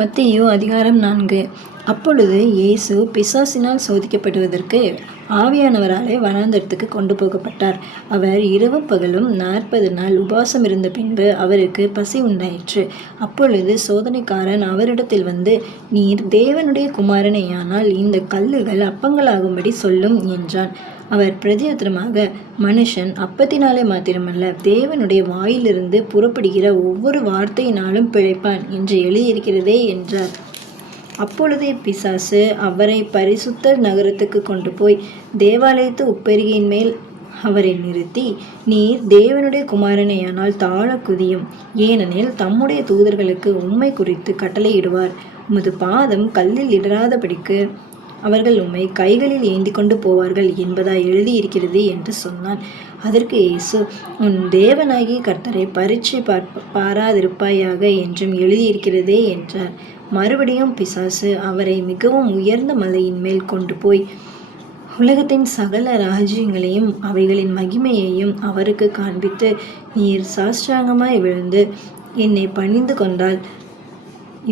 மத்தேயு அதிகாரம் 4. அப்பொழுது இயேசு பிசாசினால் சோதிக்கப்படுவதற்கு ஆவியானவராலே வனாந்தரத்துக்கு கொண்டு போகப்பட்டார். அவர் இரவும் பகலும் 40 நாள் உபவாசம் இருந்த பின்பு அவருக்கு பசி உண்டாயிற்று. அப்பொழுது சோதனைக்காரன் அவரிடத்தில் வந்து, நீர் தேவனுடைய குமாரனேயானால் இந்த கல்லுகள் அப்பங்களாகும்படி சொல்லும் என்றான். அவர் பிரதியுத்தரமாக, மனுஷன் அப்பத்தினாலே மாத்திரமல்ல, தேவனுடைய வாயிலிருந்து புறப்படுகிற ஒவ்வொரு வார்த்தையினாலும் பிழைப்பான் என்று எழுதியிருக்கிறதே என்றார். அப்பொழுதே பிசாசு அவரை பரிசுத்த நகரத்துக்கு கொண்டு போய் தேவாலயத்து உப்பெருகியின் மேல் அவரை நிறுத்தி, நீர் தேவனுடைய குமாரனேயானால் தாழ குதியும், ஏனெனில் தம்முடைய தூதர்களுக்கு உம்மை குறித்து கட்டளையிடுவார். உமது பாதம் கல்லில் இடராதபடிக்கு அவர்கள் உம்மை கைகளில் ஏந்தி கொண்டு போவார்கள் என்பதாய் எழுதியிருக்கிறது என்று சொன்னான். அதற்கு இயேசு, உன் தேவனாகிய கர்த்தரை பரீட்சை பாராதிருப்பாயாக என்றும் எழுதியிருக்கிறதே என்றார். மறுபடியும் பிசாசு அவரை மிகவும் உயர்ந்த மலையின் மேல் கொண்டு போய் உலகத்தின் சகல ராஜ்யங்களையும் அவைகளின் மகிமையையும் அவருக்கு காண்பித்து, நீர் சாஷ்டாங்கமாய் விழுந்து என்னை பணிந்து கொண்டால்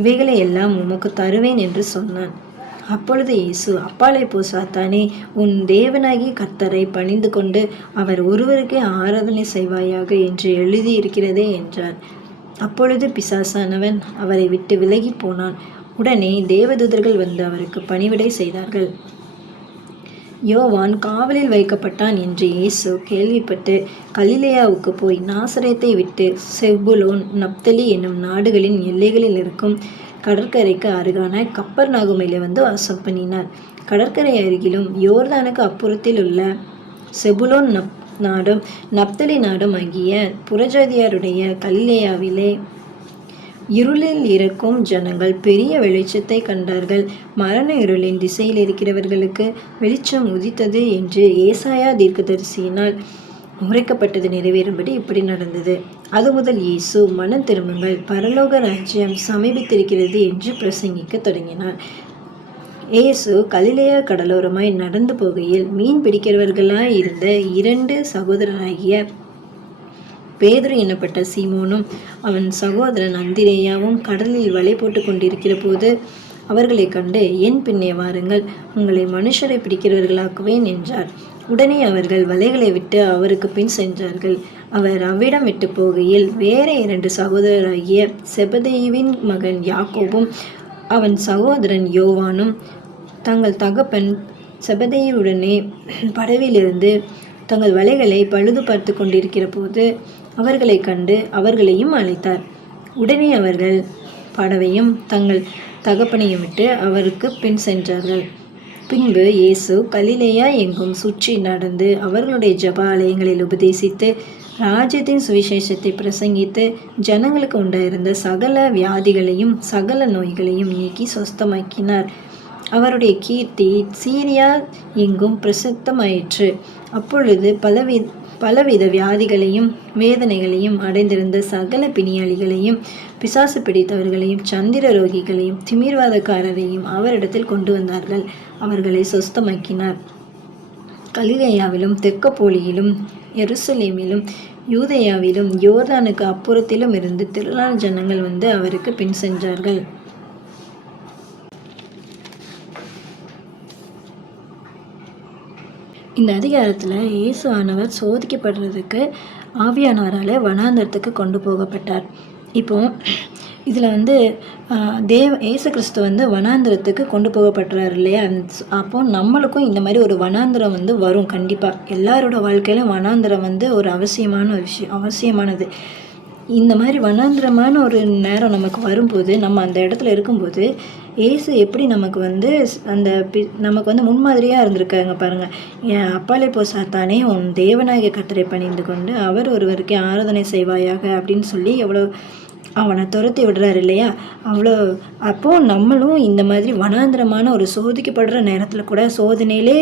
இவைகளை எல்லாம் உமக்கு தருவேன் என்று சொன்னான். அப்பொழுது இயேசு, அப்பாலே போ சாத்தானே, உன் தேவனாகிய கர்த்தரை பணிந்து கொண்டு அவர் ஒருவருக்கே ஆராதனை செய்வாயாக என்று எழுதியிருக்கிறதே என்றார். அப்பொழுது பிசாசானவன் அவரை விட்டு விலகி போனான். உடனே தேவதூதர்கள் வந்து அவருக்கு பணிவிடை செய்தார்கள். யோவான் காவலில் வைக்கப்பட்டான் என்று இயேசு கேள்விப்பட்டு கலிலேயாவுக்கு போய் நாசரேத்தை விட்டு செபுலோன், நப்தலி என்னும் நாடுகளின் எல்லைகளில் இருக்கும் கடற்கரைக்கு அருகான கப்பர்நாகுமிலே வந்து வாசம் பண்ணினார். கடற்கரை அருகிலும் யோர்தானுக்கு அப்புறத்தில் உள்ள செபுலோன் நாடும் நப்தலி நாடும் ஆகிய புறஜாதியாருடைய கலிலேயாவிலே இருளில் இருக்கும் ஜனங்கள் பெரிய வெளிச்சத்தை கண்டார்கள். மரண இருளின் திசையில் இருக்கிறவர்களுக்கு வெளிச்சம் உதித்தது என்று ஏசாயா தீர்க்கதரிசியினால் உரைக்கப்பட்டது நிறைவேறும்படி இப்படி நடந்தது. அது முதல் இயேசு, மனம் திரும்புங்கள், பரலோக ராஜ்யம் சமீபித்திருக்கிறது என்று பிரசங்கிக்க தொடங்கினார். இயேசு கலிலேயா கடலோரமாய் நடந்து போகையில் மீன் பிடிக்கிறவர்களாய் இருந்த 2 சகோதரராகிய பேதுரு எனப்பட்ட சீமோனும் அவன் சகோதரன் அந்திரேயாவும் கடலில் வலை போட்டு கொண்டிருக்கிற போது அவர்களை கண்டு, என் பின்னே வாருங்கள், உங்களை மனுஷரை பிடிக்கிறவர்களாக்குவேன் என்றார். உடனே அவர்கள் வலைகளை விட்டு அவருக்கு பின் சென்றார்கள். அவர் அவ்விடம் விட்டு போகையில் வேற 2 சகோதரராகிய செபதேயுவின் மகன் யாக்கோபும் அவன் சகோதரன் யோவானும் தங்கள் தகப்பன் செபதேயுவுடனே படவிலிருந்து தங்கள் வலைகளை பழுது பார்த்து கொண்டிருக்கிற போது அவர்களை கண்டு அவர்களையும் அழைத்தார். உடனே அவர்கள் படவையும் தங்கள் தகப்பனையும் விட்டு அவருக்கு பின் சென்றார்கள். பின்பு இயேசு கலிலேயா எங்கும் சுற்றி நடந்து அவர்களுடைய ஜெப ஆலயங்களில் உபதேசித்து ராஜ்யத்தின் சுவிசேஷத்தை பிரசங்கித்து ஜனங்களுக்கு உண்டாயிருந்த சகல வியாதிகளையும் சகல நோய்களையும் நீக்கி சொஸ்தமாக்கினார். அவருடைய கீர்த்தி சீரியா எங்கும் பிரசித்தமாயிற்று. அப்பொழுது பலவித வியாதிகளையும் வேதனைகளையும் அடைந்திருந்த சகல பிணியாளிகளையும் பிசாசு பிடித்தவர்களையும் சந்திர ரோகிகளையும் திமிர்வாதக்காரரையும் அவரிடத்தில் கொண்டு வந்தார்கள். அவர்களை சொஸ்தமாக்கினார். கலிலேயாவிலும் தெக்கப்போலியிலும் எருசலேமிலும் யூதேயாவிலும் யோர்தானுக்கு அப்புறத்திலும் இருந்து திரளான ஜனங்கள் வந்து அவருக்கு பின் சென்றார்கள். இந்த அதிகாரத்தில் இயேசு ஆனவர் சோதிக்கப்படுறதுக்கு ஆவியானவரால் வனாந்தரத்துக்கு கொண்டு போகப்பட்டார். இப்போ இதில் வந்து இயேசு கிறிஸ்து வந்து வனாந்திரத்துக்கு கொண்டு போகப்படுறாரு இல்லையா? அப்போ நம்மளுக்கும் இந்த மாதிரி ஒரு வனாந்திரம் வந்து வரும். கண்டிப்பாக எல்லாரோட வாழ்க்கையிலும் வனாந்திரம் வந்து ஒரு அவசியமானது. இந்த மாதிரி வனாந்திரமான ஒரு நேரம் நமக்கு வரும்போது, நம்ம அந்த இடத்துல இருக்கும்போது இயேசு எப்படி நமக்கு வந்து நமக்கு வந்து முன்மாதிரியாக இருந்திருக்காங்க பாருங்கள். என் அப்பாலே போ சாத்தானே, உன் தேவனாகிய கர்த்தரை பணிந்து கொண்டு அவர் ஒருவருக்கே ஆராதனை செய்வாயாக அப்படின்னு சொல்லி எவ்வளோ அவனை துரத்தி விடுறாரு இல்லையா? அப்போது நம்மளும் இந்த மாதிரி வனாந்திரமான ஒரு சோதிக்கப்படுற நேரத்தில் கூட சோதனையிலே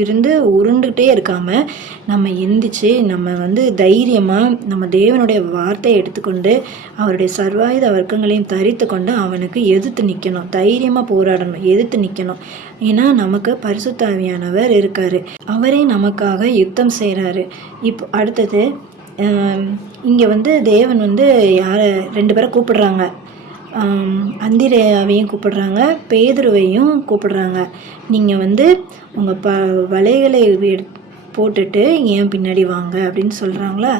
இருந்து உருண்டுகிட்டே இருக்காமல் நம்ம எந்திரிச்சு நம்ம வந்து தைரியமாக நம்ம தேவனுடைய வார்த்தையை எடுத்துக்கொண்டு அவருடைய சர்வாயுத வர்க்கங்களையும் தரித்து கொண்டு அவனுக்கு எதிர்த்து நிற்கணும். தைரியமாக போராடணும், எதிர்த்து நிற்கணும். ஏன்னா நமக்கு பரிசுத்த ஆவியானவர் இருக்கார். அவரே நமக்காக யுத்தம் செய்கிறாரு. இப்போ அடுத்தது இங்கே வந்து தேவன் வந்து 2 பேரை கூப்பிடுறாங்க. அந்திரேயாவையும் கூப்பிடுறாங்க, பேதுருவையும் கூப்பிடுறாங்க. நீங்கள் வந்து உங்கள் வலைகளை போட்டுட்டு ஏன் பின்னாடி வாங்க அப்படின்னு சொல்கிறாங்களா.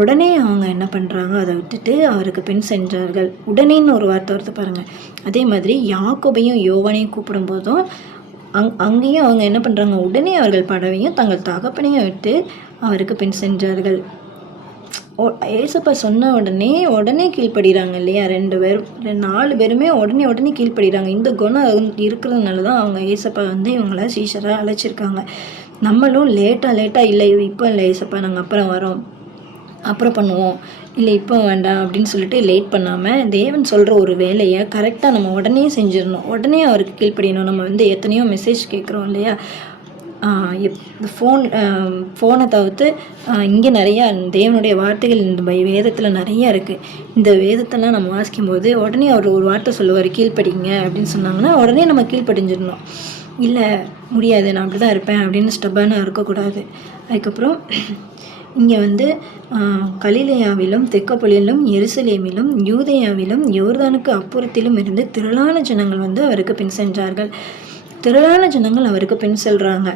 உடனே அவங்க என்ன பண்ணுறாங்க, அதை விட்டுட்டு அவருக்கு பின் சென்றார்கள். உடனேன்னு ஒரு வார்த்தை வருது பாருங்கள். அதே மாதிரி யாக்கோபையும் யோவானையும் கூப்பிடும்போதும் அங்கேயும் அவங்க என்ன பண்ணுறாங்க, உடனே அவர்கள் படவையும் தங்கள் தகப்பனையும் விட்டு அவருக்கு பின் சென்றார்கள். ஏசப்பா சொன்ன உடனே கீழ்ப்படுகிறாங்க இல்லையா. 2 பேரும் 4 பேருமே உடனே கீழ்ப்படுகிறாங்க. இந்த குணம் இருக்கிறதுனால தான் அவங்க ஏசப்பா வந்து இவங்கள சீஷராக அழைச்சிருக்காங்க. நம்மளும் லேட்டாக இல்லை இப்போ இல்லை ஏசப்பா, நாங்கள் அப்புறம் வரோம், அப்புறம் பண்ணுவோம், இல்லை இப்போ வேண்டாம் அப்படின்னு சொல்லிட்டு லேட் பண்ணாமல் தேவன் சொல்கிற ஒரு வேலையை கரெக்டாக நம்ம உடனே செஞ்சிடணும், உடனே அவருக்கு கீழ்ப்படியணும். நம்ம வந்து எத்தனையோ மெசேஜ் கேட்குறோம் இல்லையா. ஃபோனை தவிர்த்து இங்கே நிறையா தேவனுடைய வார்த்தைகள் இந்த வேதத்தில் நிறையா இருக்குது. இந்த வேதத்தெல்லாம் நம்ம வாசிக்கும்போது உடனே அவர் ஒரு வார்த்தை சொல்லுவார், கீழ்ப்படிங்க அப்படின்னு சொன்னாங்கன்னா உடனே நம்ம கீழ்ப்படிஞ்சிடணும். இல்லை முடியாது, நான் அப்படி தான் இருப்பேன் அப்படின்னு ஸ்டப்பான இருக்கக்கூடாது. அதுக்கப்புறம் இங்கே வந்து கலிலேயாவிலும் தெக்கப்பொலியிலும் எருசலேமிலும் யூதேயாவிலும் யோர்தானுக்கு அப்புறத்திலும் இருந்து திரளான ஜனங்கள் வந்து அவருக்கு பின் சென்றார்கள். திரளான ஜனங்கள் அவருக்கு பின் செல்கிறாங்க.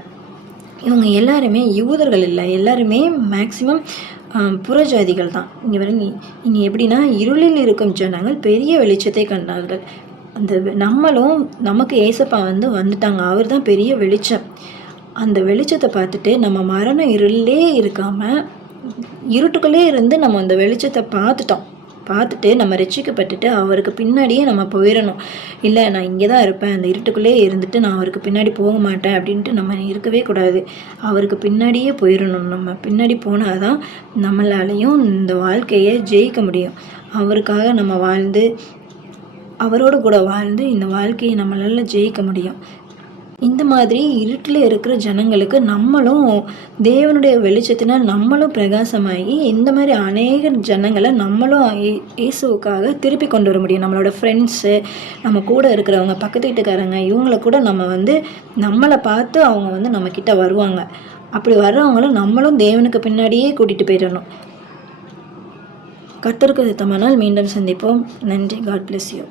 இவங்க எல்லாருமே யூதர்கள் இல்லை, எல்லாருமே மேக்சிமம் புறஜாதிகள் தான். இங்கே எப்படின்னா, இருளில் இருக்கும் ஜனங்கள் பெரிய வெளிச்சத்தை கண்டார்கள். நமக்கு ஏசப்பா வந்து வந்துட்டாங்க, அவர் தான் பெரிய வெளிச்சம். அந்த வெளிச்சத்தை பார்த்துட்டு நம்ம மரண இருளிலே இருக்காமல் இருட்டுக்குள்ளே இருந்து நம்ம அந்த வெளிச்சத்தை பார்த்துட்டு நம்ம ரட்சிக்கப்பட்டுட்டு அவருக்கு பின்னாடியே நம்ம போயிடணும். இல்லை நான் இங்கே தான் இருப்பேன், அந்த இருட்டுக்குள்ளே இருந்துட்டு நான் அவருக்கு பின்னாடி போக மாட்டேன் அப்படின்ட்டு நம்ம இருக்கவே கூடாது. அவருக்கு பின்னாடியே போயிடணும். நம்ம பின்னாடி போனால் தான் நம்மளாலையும் இந்த வாழ்க்கையை ஜெயிக்க முடியும். அவருக்காக நம்ம வாழ்ந்து அவரோடு கூட வாழ்ந்து இந்த வாழ்க்கையை நம்மளால் ஜெயிக்க முடியும். இந்த மாதிரி இருட்டில் இருக்கிற ஜனங்களுக்கு நம்மளும் தேவனுடைய வெளிச்சத்தினால் நம்மளும் பிரகாசமாகி இந்த மாதிரி அநேக ஜனங்களை நம்மளும் இயேசுவுக்காக திருப்பி கொண்டு வர முடியும். நம்மளோட ஃப்ரெண்ட்ஸு, நம்ம கூட இருக்கிறவங்க, பக்கத்து வீட்டுக்காரங்க, இவங்கள கூட நம்ம வந்து நம்மளை பார்த்து அவங்க வந்து நம்மக்கிட்ட வருவாங்க. அப்படி வர்றவங்களும் நம்மளும் தேவனுக்கு பின்னாடியே கூட்டிகிட்டு போயிடணும். கர்த்தருக்கு சித்தமானால் மீண்டும் சந்திப்போம். நன்றி. God bless you.